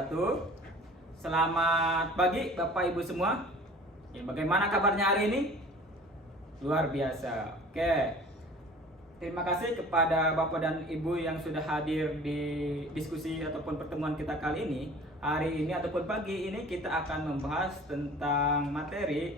wabarakatuh. Selamat pagi Bapak Ibu semua. Bagaimana kabarnya hari ini? Luar biasa. Oke. Terima kasih kepada Bapak dan Ibu yang sudah hadir di diskusi ataupun pertemuan kita kali ini. Hari ini ataupun pagi ini kita akan membahas tentang materi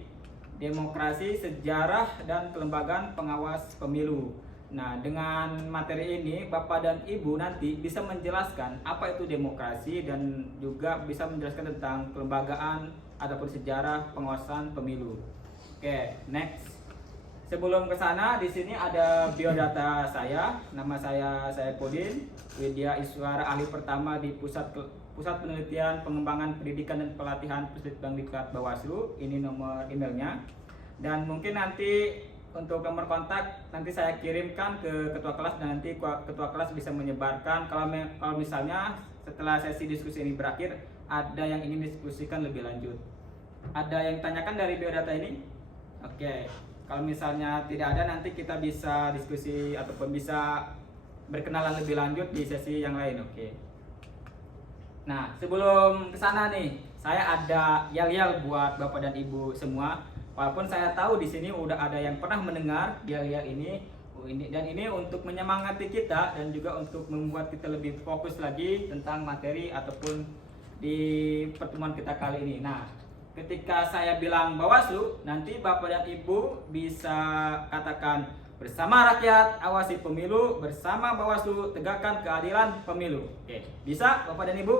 demokrasi, sejarah, dan kelembagaan pengawas pemilu. Nah, dengan materi ini Bapak dan Ibu nanti bisa menjelaskan apa itu demokrasi dan juga bisa menjelaskan tentang kelembagaan ataupun sejarah pengawasan pemilu. Oke, next. Sebelum ke sana, di sini ada biodata saya. Nama saya Saipudin Widya Iswara, ahli pertama di Pusat Penelitian Pengembangan Pendidikan dan Pelatihan Pusdikbangdiklat Bawaslu. Ini nomor emailnya. Dan mungkin nanti untuk nomor kontak nanti saya kirimkan ke ketua kelas dan nanti ketua kelas bisa menyebarkan kalau misalnya setelah sesi diskusi ini berakhir ada yang ingin diskusikan lebih lanjut. Ada yang tanyakan dari biodata ini? Oke. Kalau misalnya tidak ada, nanti kita bisa diskusi ataupun bisa berkenalan lebih lanjut di sesi yang lain. Oke. Nah, sebelum kesana nih, saya ada yel-yel buat Bapak dan Ibu semua. Walaupun saya tahu di sini udah ada yang pernah mendengar yel-yel ini, dan ini untuk menyemangati kita dan juga untuk membuat kita lebih fokus lagi tentang materi ataupun di pertemuan kita kali ini. Nah, ketika saya bilang Bawaslu, nanti Bapak dan Ibu bisa katakan bersama rakyat awasi pemilu, bersama Bawaslu tegakkan keadilan pemilu. Oke, bisa Bapak dan Ibu?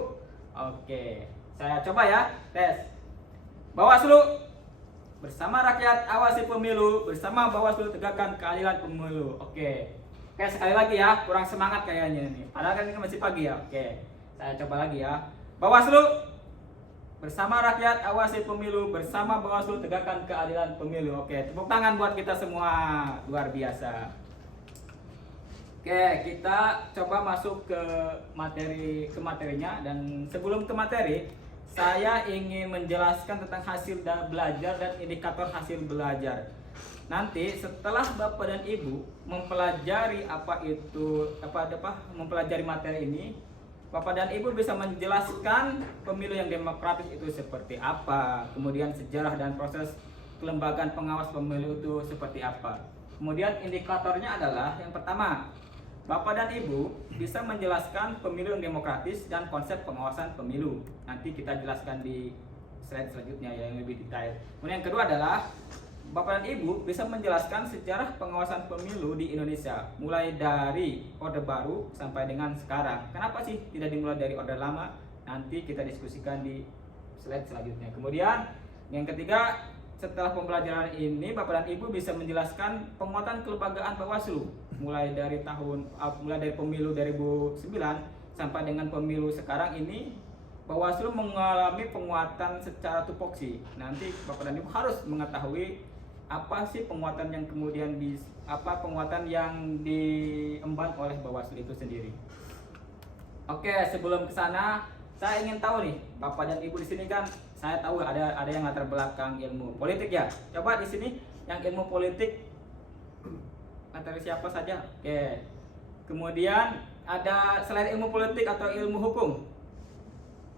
Oke, saya coba ya, tes. Bawaslu bersama rakyat awasi pemilu, bersama Bawaslu tegakkan keadilan pemilu. Oke, sekali lagi ya, kurang semangat kayaknya nih. Padahal kan ini masih pagi ya. Oke, saya coba lagi ya. Bawaslu bersama rakyat awasi pemilu, bersama Bawaslu tegakkan keadilan pemilu. Oke, tepuk tangan buat kita semua, luar biasa. Oke, kita coba masuk ke materinya. Dan sebelum ke materi, saya ingin menjelaskan tentang hasil belajar dan indikator hasil belajar. Nanti setelah Bapak dan Ibu mempelajari mempelajari materi ini, Bapak dan Ibu bisa menjelaskan pemilu yang demokratis itu seperti apa, kemudian sejarah dan proses kelembagaan pengawas pemilu itu seperti apa. Kemudian indikatornya adalah yang pertama, Bapak dan Ibu bisa menjelaskan pemilu yang demokratis dan konsep pengawasan pemilu. Nanti kita jelaskan di slide selanjutnya yang lebih detail. Kemudian yang kedua adalah Bapak dan Ibu bisa menjelaskan sejarah pengawasan pemilu di Indonesia, mulai dari Orde Baru sampai dengan sekarang. Kenapa sih tidak dimulai dari Orde Lama? Nanti kita diskusikan di slide selanjutnya. Kemudian yang ketiga, setelah pembelajaran ini Bapak dan Ibu bisa menjelaskan penguatan kelembagaan Bawaslu mulai dari pemilu 2009 sampai dengan pemilu sekarang ini. Bawaslu mengalami penguatan secara tupoksi. Nanti Bapak dan Ibu harus mengetahui apa sih penguatan yang kemudian penguatan yang diemban oleh Bawaslu itu sendiri. Oke, sebelum ke sana saya ingin tahu nih, Bapak dan Ibu di sini kan saya tahu ada yang latar belakang ilmu politik ya. Coba di sini yang ilmu politik materi siapa saja? Oke. Kemudian ada selain ilmu politik atau ilmu hukum.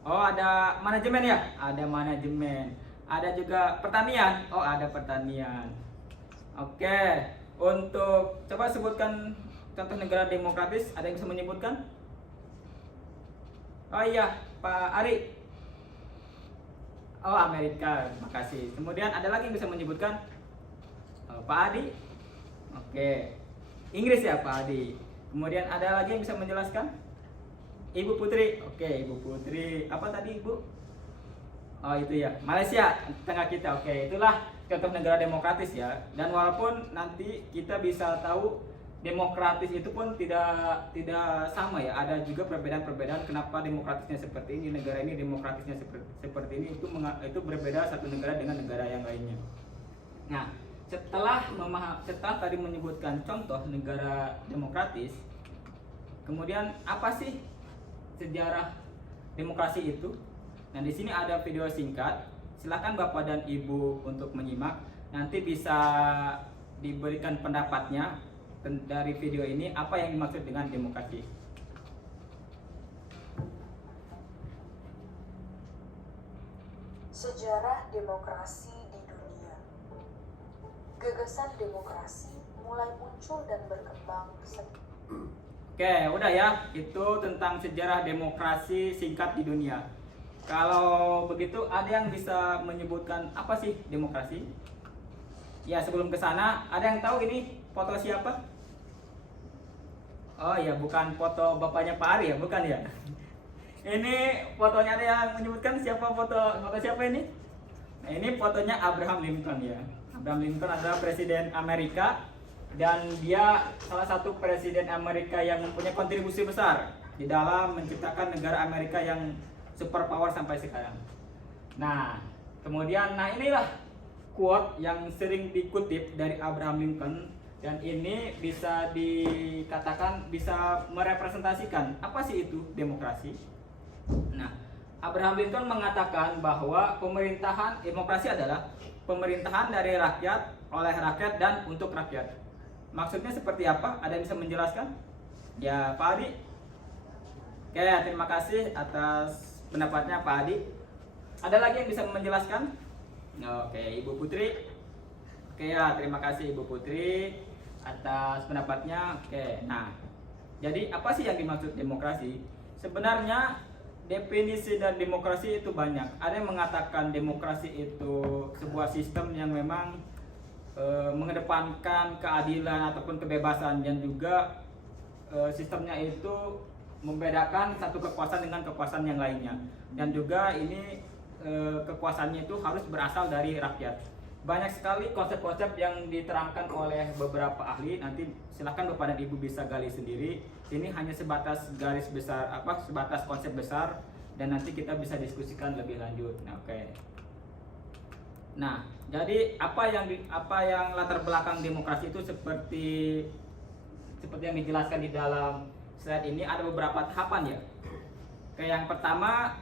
Oh, ada manajemen ya? Ada manajemen. Ada juga pertanian. Oh, ada pertanian. Oke. Untuk coba sebutkan contoh negara demokratis, ada yang bisa menyebutkan? Oh iya, Pak Ari. Oh, Amerika. Terima kasih. Kemudian ada lagi yang bisa menyebutkan? Pak Adi. Oke. Inggris ya, Pak Adi. Kemudian ada lagi yang bisa menjelaskan? Ibu Putri. Oke, Ibu Putri. Apa tadi, Ibu? Oh, itu ya. Malaysia, tengah kita. Oke, itulah contoh negara demokratis ya. Dan walaupun nanti kita bisa tahu demokratis itu pun tidak sama ya. Ada juga perbedaan-perbedaan kenapa demokratisnya seperti ini, negara ini demokratisnya seperti ini. Itu berbeda satu negara dengan negara yang lainnya. Nah, setelah tadi menyebutkan contoh negara demokratis, kemudian apa sih sejarah demokrasi itu? Nah, di sini ada video singkat. Silakan Bapak dan Ibu untuk menyimak. Nanti bisa diberikan pendapatnya dari video ini apa yang dimaksud dengan demokrasi. Sejarah demokrasi di dunia. Gagasan demokrasi mulai muncul dan berkembang Oke, udah ya. Itu tentang sejarah demokrasi singkat di dunia. Kalau begitu, ada yang bisa menyebutkan apa sih demokrasi? Ya, sebelum ke sana, ada yang tahu ini foto siapa? Oh ya, bukan foto bapaknya Pak Ari ya, bukan ya? Ini fotonya, ada yang menyebutkan siapa foto siapa ini? Nah, ini fotonya Abraham Lincoln ya. Abraham Lincoln adalah presiden Amerika dan dia salah satu presiden Amerika yang mempunyai kontribusi besar di dalam menciptakan negara Amerika yang superpower sampai sekarang. Nah, kemudian inilah quote yang sering dikutip dari Abraham Lincoln, dan ini bisa dikatakan bisa merepresentasikan apa sih itu demokrasi. Nah, Abraham Lincoln mengatakan bahwa pemerintahan demokrasi adalah pemerintahan dari rakyat, oleh rakyat, dan untuk rakyat. Maksudnya seperti apa? Ada yang bisa menjelaskan? Ya, Pak Adi. Oke, terima kasih atas pendapatnya Pak Adi. Ada lagi yang bisa menjelaskan? Oke, Ibu Putri. Oke ya, terima kasih Ibu Putri atas pendapatnya. Oke, nah, jadi apa sih yang dimaksud demokrasi? Sebenarnya definisi dari demokrasi itu banyak. Ada yang mengatakan demokrasi itu sebuah sistem yang memang mengedepankan keadilan ataupun kebebasan, dan juga sistemnya itu membedakan satu kekuasaan dengan kekuasaan yang lainnya, dan juga ini kekuasaannya itu harus berasal dari rakyat. Banyak sekali konsep-konsep yang diterangkan oleh beberapa ahli. Nanti silahkan Bapak dan Ibu bisa gali sendiri. Ini hanya sebatas garis besar, sebatas konsep besar, dan nanti kita bisa diskusikan lebih lanjut. Nah, oke. Nah, jadi apa yang latar belakang demokrasi itu seperti yang dijelaskan di dalam slide ini, ada beberapa tahapan ya. Oke, yang pertama,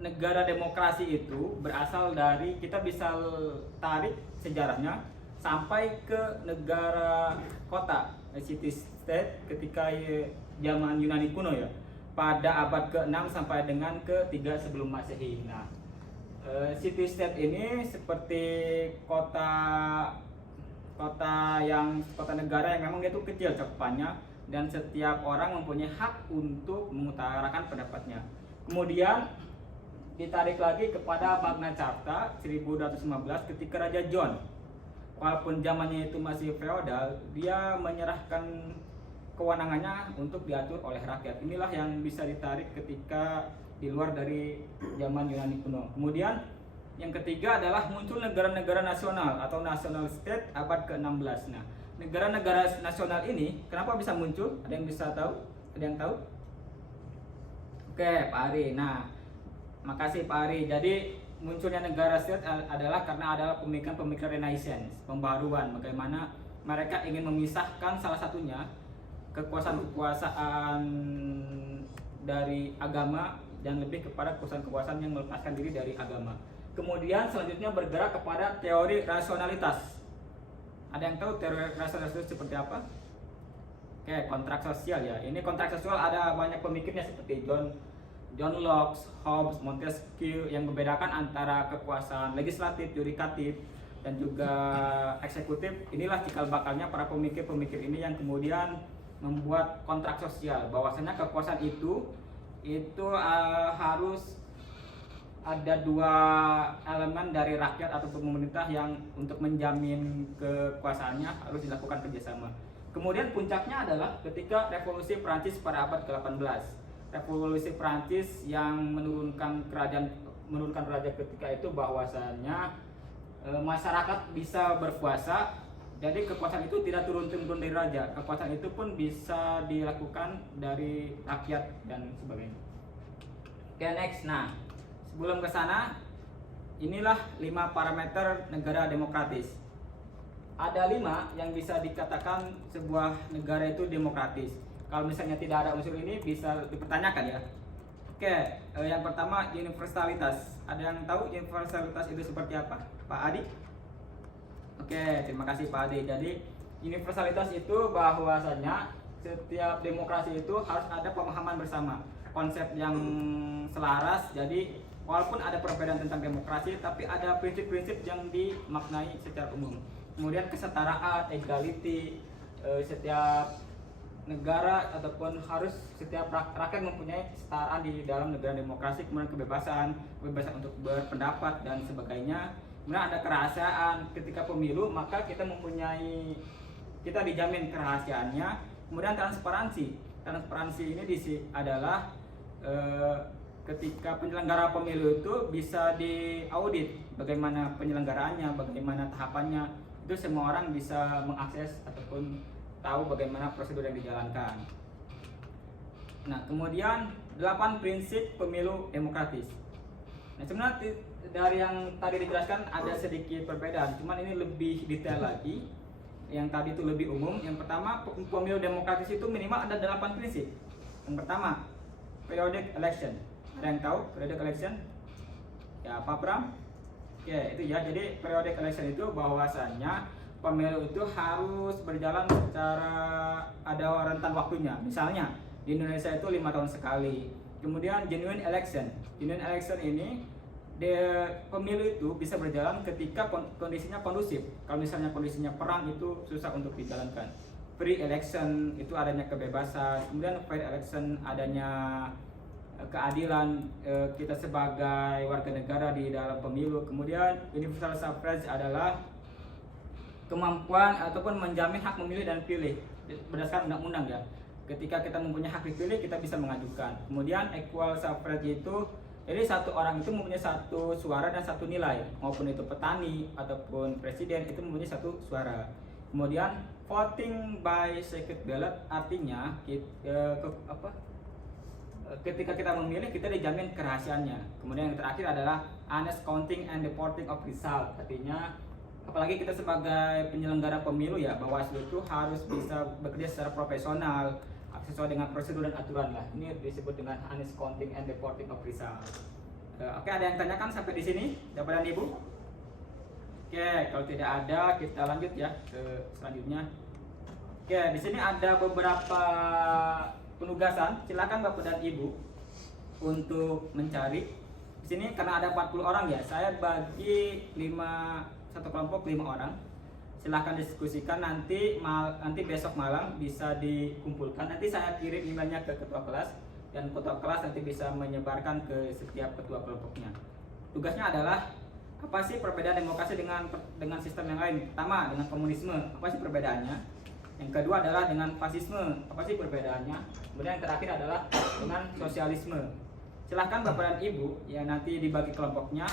negara demokrasi itu berasal dari, kita bisa tarik sejarahnya sampai ke negara kota, city state, ketika zaman Yunani kuno ya, pada abad ke-6 sampai dengan ke-3 sebelum Masehi. Nah, city state ini seperti kota negara yang memang dia itu kecil cakupannya, dan setiap orang mempunyai hak untuk mengutarakan pendapatnya. Kemudian ditarik lagi kepada Magna Carta 1215 ketika Raja John, walaupun zamannya itu masih feodal, dia menyerahkan kewenangannya untuk diatur oleh rakyat. Inilah yang bisa ditarik ketika di luar dari zaman Yunani kuno. Kemudian yang ketiga adalah muncul negara-negara nasional atau national state abad ke-16. Nah, negara-negara nasional ini kenapa bisa muncul? Ada yang bisa tahu? Ada yang tahu? Oke, Pak Ari. Nah, makasih Pak Ari. Jadi munculnya negara state adalah karena adalah pemikiran Renaissance, pembaruan, bagaimana mereka ingin memisahkan salah satunya kekuasaan dari agama, dan lebih kepada kekuasaan yang melepaskan diri dari agama. Kemudian selanjutnya bergerak kepada teori rasionalitas. Ada yang tahu teori rasionalitas seperti apa? Oke, kontrak sosial ya. Ini kontrak sosial ada banyak pemikirnya seperti John Locke, Hobbes, Montesquieu, yang membedakan antara kekuasaan legislatif, yudikatif, dan juga eksekutif. Inilah cikal bakalnya para pemikir-pemikir ini yang kemudian membuat kontrak sosial, bahwasanya kekuasaan itu harus ada dua elemen dari rakyat atau pemerintah yang untuk menjamin kekuasaannya harus dilakukan kerjasama. Kemudian puncaknya adalah ketika revolusi Prancis pada abad ke-18. Revolusi Prancis yang menurunkan raja ketika itu, bahwasannya masyarakat bisa berkuasa. Jadi kekuasaan itu tidak turun-temurun dari raja, kekuasaan itu pun bisa dilakukan dari rakyat dan sebagainya. Oke, next. Nah, sebelum ke sana, inilah 5 parameter negara demokratis. Ada 5 yang bisa dikatakan sebuah negara itu demokratis. Kalau misalnya tidak ada unsur ini, bisa dipertanyakan ya. Oke, yang pertama universalitas. Ada yang tahu universalitas itu seperti apa? Pak Adi? Oke, terima kasih Pak Adi. Jadi universalitas itu bahwasanya setiap demokrasi itu harus ada pemahaman bersama, konsep yang selaras. Jadi walaupun ada perbedaan tentang demokrasi, tapi ada prinsip-prinsip yang dimaknai secara umum. Kemudian kesetaraan, equality, setiap negara ataupun harus setiap rakyat mempunyai kesetaraan di dalam negara demokrasi. Kemudian kebebasan untuk berpendapat dan sebagainya. Kemudian ada kerahasiaan ketika pemilu, maka kita dijamin kerahasiaannya. Kemudian transparansi ini adalah ketika penyelenggara pemilu itu bisa diaudit bagaimana penyelenggaraannya, bagaimana tahapannya, itu semua orang bisa mengakses ataupun tahu bagaimana prosedur yang dijalankan. Nah, kemudian 8 prinsip pemilu demokratis. Nah, sebenarnya dari yang tadi dijelaskan ada sedikit perbedaan, cuman ini lebih detail lagi. Yang tadi itu lebih umum. Yang pertama, pemilu demokratis itu minimal ada 8 prinsip. Yang pertama, periodic election. Ada yang tahu periodic election? Ya, Pak Pram? Oke, itu ya. Jadi periodic election itu bahwasannya pemilu itu harus berjalan secara ada rentan waktunya. Misalnya di Indonesia itu 5 tahun sekali. Kemudian genuine election. Genuine election ini pemilu itu bisa berjalan ketika kondisinya kondusif. Kalau misalnya kondisinya perang itu susah untuk dijalankan. Free election itu adanya kebebasan. Kemudian fair election adanya keadilan kita sebagai warga negara di dalam pemilu. Kemudian universal suffrage adalah kemampuan ataupun menjamin hak memilih dan pilih berdasarkan undang-undang ya. Ketika kita mempunyai hak dipilih, kita bisa mengajukan. Kemudian equal suffrage itu jadi satu orang itu mempunyai satu suara dan satu nilai, maupun itu petani ataupun presiden itu mempunyai satu suara. Kemudian voting by secret ballot artinya ketika kita memilih kita dijamin kerahasiaannya. Kemudian yang terakhir adalah honest counting and reporting of result. Artinya apalagi kita sebagai penyelenggara pemilu ya, Bawaslu itu harus bisa bekerja secara profesional sesuai dengan prosedur dan aturan lah. Ini disebut dengan honest counting and reporting of result. Oke, ada yang tanyakan sampai di sini, Bapak dan Ibu? Oke, kalau tidak ada kita lanjut ya ke selanjutnya. Oke, di sini ada beberapa penugasan. Silakan Bapak dan Ibu untuk mencari. Di sini karena ada 40 orang ya, saya bagi satu kelompok 5 orang. Silahkan diskusikan nanti besok malam bisa dikumpulkan. Nanti saya kirim emailnya ke ketua kelas dan ketua kelas nanti bisa menyebarkan ke setiap ketua kelompoknya. Tugasnya adalah apa sih perbedaan demokrasi dengan sistem yang lain? Pertama, dengan komunisme, apa sih perbedaannya? Yang kedua adalah dengan fasisme, apa sih perbedaannya? Kemudian yang terakhir adalah dengan sosialisme. Silahkan Bapak dan Ibu yang nanti dibagi kelompoknya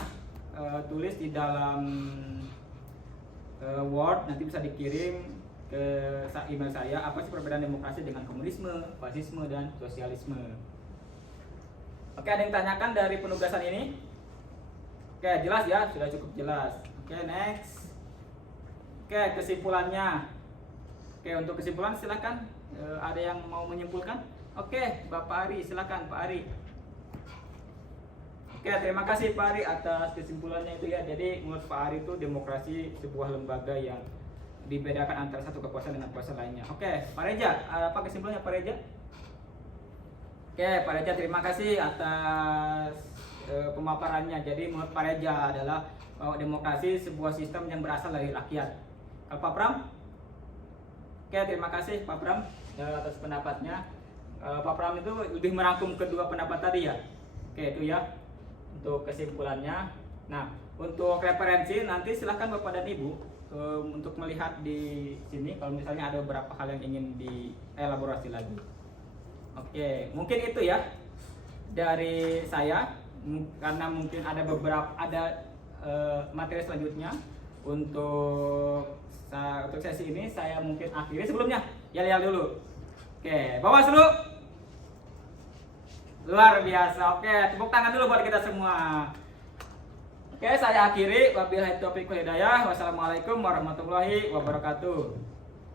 tulis di dalam Word, nanti bisa dikirim ke email saya apa sih perbedaan demokrasi dengan komunisme, fasisme, dan sosialisme. Oke, ada yang tanyakan dari penugasan ini? Oke, jelas ya, sudah cukup jelas. Oke, next. Oke, kesimpulannya. Oke, untuk kesimpulan silakan. Ada yang mau menyimpulkan? Oke, Bapak Ari, silakan Pak Ari. Oke, terima kasih Pak Ari atas kesimpulannya itu ya. Jadi menurut Pak Ari itu demokrasi sebuah lembaga yang dibedakan antara satu kekuasaan dengan kekuasaan lainnya. Oke, Pak Reja, apa kesimpulannya Pak Reja? Oke, Pak Reja terima kasih atas pemaparannya. Jadi menurut Pak Reja adalah bahwa demokrasi sebuah sistem yang berasal dari rakyat. Kalau Pak Pram? Oke, terima kasih Pak Pram atas pendapatnya. Pak Pram itu lebih merangkum kedua pendapat tadi ya. Oke, itu ya untuk kesimpulannya. Nah, untuk referensi nanti silahkan Bapak dan Ibu untuk melihat di sini kalau misalnya ada beberapa hal yang ingin dielaborasi lagi. Oke, mungkin itu ya dari saya, karena mungkin ada materi selanjutnya untuk sesi ini saya mungkin akhiri. Sebelumnya yel-yel dulu. Oke, Bawaslu luar biasa. Oke, tepuk tangan dulu buat kita semua. Oke, saya akhiri. Wabillahi taufiq wal hidayah. Wassalamualaikum warahmatullahi wabarakatuh.